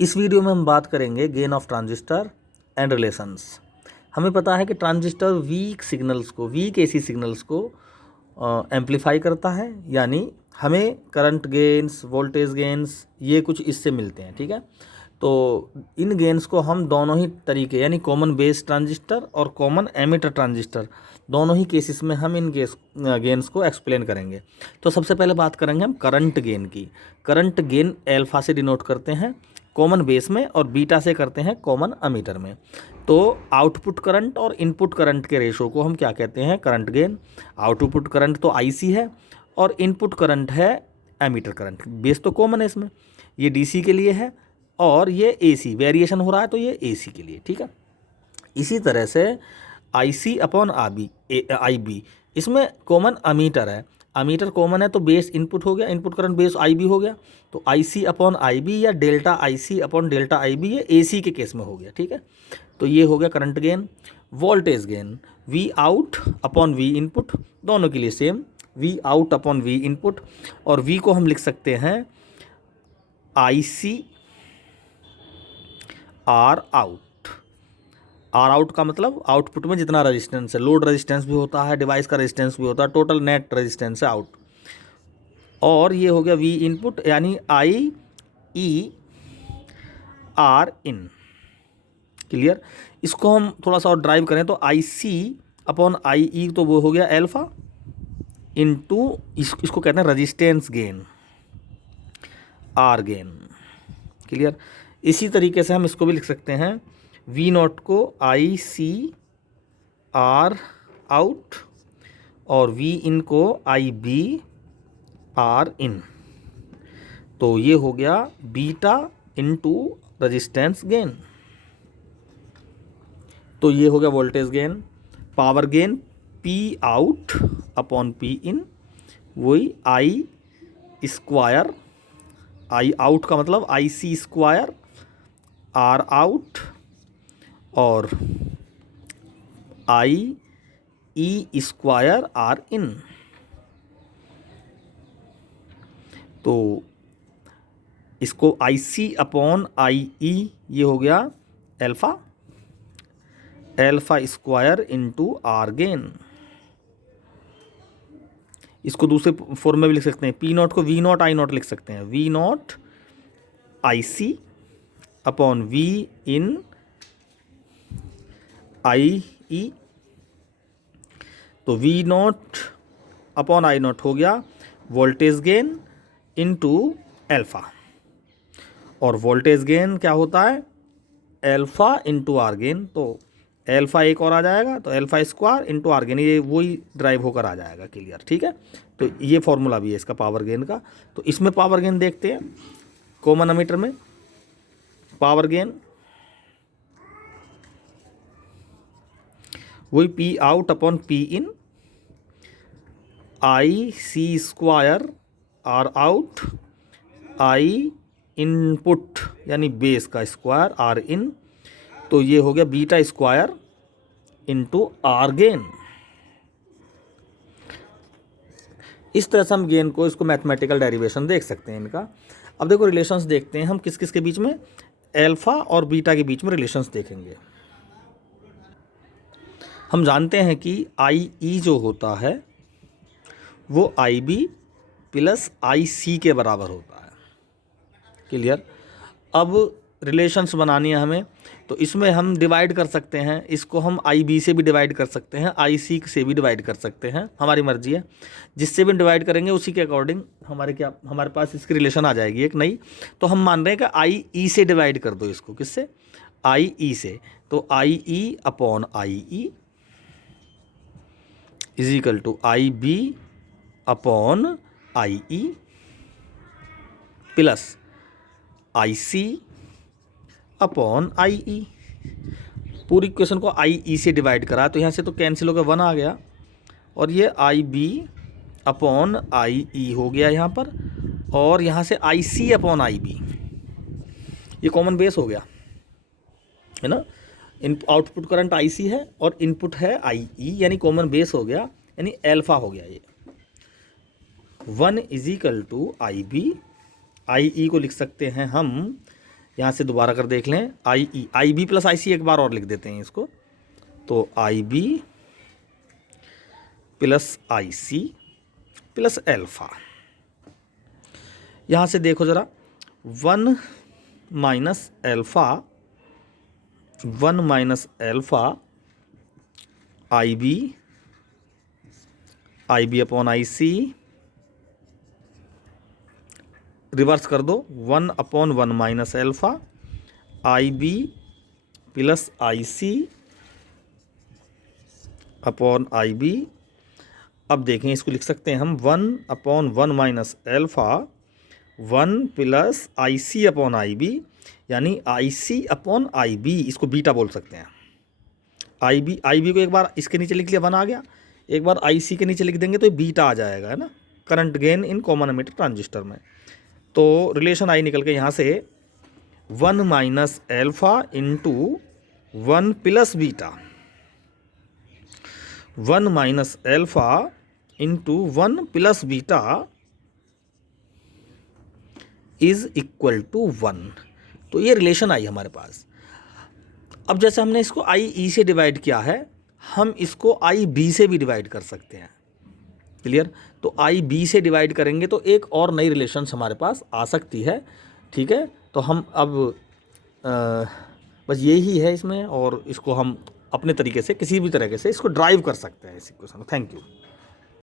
इस वीडियो में हम बात करेंगे gain of transistor and relations. हमें पता है कि ट्रांजिस्टर वीक एसी सिग्नल्स को एम्पलीफाई करता है, यानी हमें करंट गेन्स, वोल्टेज गेन्स ये कुछ इससे मिलते हैं। ठीक है, तो इन गेन्स को हम दोनों ही तरीके यानी कॉमन बेस ट्रांजिस्टर और कॉमन एमिटर ट्रांजिस्टर दोनों ही केसेस में हम इन गेन्स को एक्सप्लेन करेंगे। तो सबसे पहले बात करेंगे हम करंट गेन की। करंट गेन एल्फा से डिनोट करते हैं कॉमन बेस में और बीटा से करते हैं कॉमन अमीटर में। तो आउटपुट करंट और इनपुट करंट के रेशो को हम क्या कहते हैं? Current gain. आउटपुट करंट तो आईसी है और इनपुट करंट है एमीटर करंट। बेस तो कॉमन है इसमें, ये डीसी के लिए है और ये एसी वेरिएशन हो रहा है तो ये एसी के लिए। ठीक है, इसी तरह से आईसी अपॉन आईबी, इसमें कॉमन अमीटर है। अमीटर कॉमन है तो बेस इनपुट हो गया, इनपुट करंट बेस आईबी हो गया। तो आईसी अपॉन आईबी या delta IC upon delta IB ये एसी के केस में हो गया। ठीक है, तो ये हो गया current gain. Voltage gain V out upon V input, दोनों के लिए same, V out upon V input. और वी को हम लिख सकते हैं IC R out. R out का मतलब आउटपुट में जितना रेजिस्टेंस है, लोड रेजिस्टेंस भी होता है, डिवाइस का रेजिस्टेंस भी होता है, टोटल नेट रेजिस्टेंस है आउट। और ये हो गया वी इनपुट यानी आई ई आर इन। क्लियर? इसको हम थोड़ा सा और ड्राइव करें तो आई सी अपॉन आई ई, तो वो हो गया एल्फा इनटू इसको कहते हैं resistance gain, R gain. Clear? इसी तरीके से हम इसको भी लिख सकते हैं वी नॉट को आई सी आर आउट और वी इन को आई बी आर इन। तो ये हो गया बीटा इनटू रेजिस्टेंस गेन। तो ये हो गया voltage gain. Power gain P out upon P in, वही आई स्क्वायर, आई आउट का मतलब I C square R out और I E square R in. तो इसको आई सी अपॉन आई ई, ये हो गया alpha, alpha square into R gain. इसको दूसरे फॉर्म में भी लिख सकते हैं, पी नॉट को वी नॉट आई नॉट लिख सकते हैं, V not I C upon V in I E. तो V not upon I not हो गया वोल्टेज गेन इनटू एल्फा, और वोल्टेज गेन क्या होता है? Alpha into R gain. तो एल्फा एक और आ जाएगा तो alpha square into R gain, ये वही ड्राइव होकर आ जाएगा। क्लियर? ठीक है, तो ये फॉर्मूला भी है इसका पावर गेन का। तो इसमें पावर गेन देखते हैं कॉमन अमीटर में। पावर गेन वही P out upon P in, I C square R out, I input यानी बेस का स्क्वायर आर इन। तो ये हो गया beta square into R gain. इस तरह से हम गेन को, इसको मैथमेटिकल डेरिवेशन देख सकते हैं इनका। अब देखो रिलेशंस देखते हैं हम किस किस के बीच में, एल्फा और बीटा के बीच में रिलेशंस देखेंगे। हम जानते हैं कि आई ई जो होता है वो आई बी प्लस आई सी के बराबर होता है। क्लियर? अब रिलेशंस बनानी है हमें, तो इसमें हम डिवाइड कर सकते हैं, इसको हम आई बी से भी डिवाइड कर सकते हैं, आई सी से भी डिवाइड कर सकते हैं, हमारी मर्जी है। जिससे भी डिवाइड करेंगे उसी के अकॉर्डिंग हमारे पास इसकी रिलेशन आ जाएगी एक नई। तो हम मान रहे हैं कि आई ई से डिवाइड कर दो इसको, किससे? आई ई से। तो I E upon I E is equal to I B upon I E plus I C upon I E. पूरी इक्वेशन को आई ई से डिवाइड करा तो यहाँ से तो कैंसिल होकर 1 आ गया, और ये आई बी अपॉन आई ई हो गया यहाँ पर, और यहाँ से आई सी अपॉन आई बी, ये कॉमन बेस हो गया है ना। इन आउटपुट करंट आई सी है और इनपुट है आई ई, यानी कॉमन बेस हो गया, यानी एल्फा हो गया ये। 1 is equal to I B, I E को लिख सकते हैं हम यहाँ से दोबारा कर देख लें, आई बी प्लस आई सी, एक बार और लिख देते हैं इसको, तो I B plus I C plus alpha. यहाँ से देखो ज़रा, 1 minus alpha, 1 minus alpha I B upon I C, reverse कर दो, 1 upon 1 minus alpha I B plus I C upon I B. अब देखें, इसको लिख सकते हैं हम 1 upon 1 minus alpha 1 plus I C upon I B, यानी I C upon I B, इसको बीटा बोल सकते हैं। आई बी को एक बार इसके नीचे लिख लिया, 1 आ गया, एक बार आई सी के नीचे लिख देंगे तो ये बीटा आ जाएगा, है ना, current gain in common emitter transistor में। तो रिलेशन आई निकल के यहाँ से 1 minus alpha into 1 plus beta, 1 minus alpha into 1 plus beta is equal to 1। तो ये रिलेशन आई हमारे पास। अब जैसे हमने इसको आई ई से डिवाइड किया है, हम इसको आई बी से भी डिवाइड कर सकते हैं। क्लियर? तो आई बी से डिवाइड करेंगे तो एक और नई रिलेशंस हमारे पास आ सकती है। ठीक है, तो हम अब बस यही है इसमें, और इसको हम अपने तरीके से किसी भी तरीके से इसको ड्राइव कर सकते हैं इस इक्वेशन को। Thank you.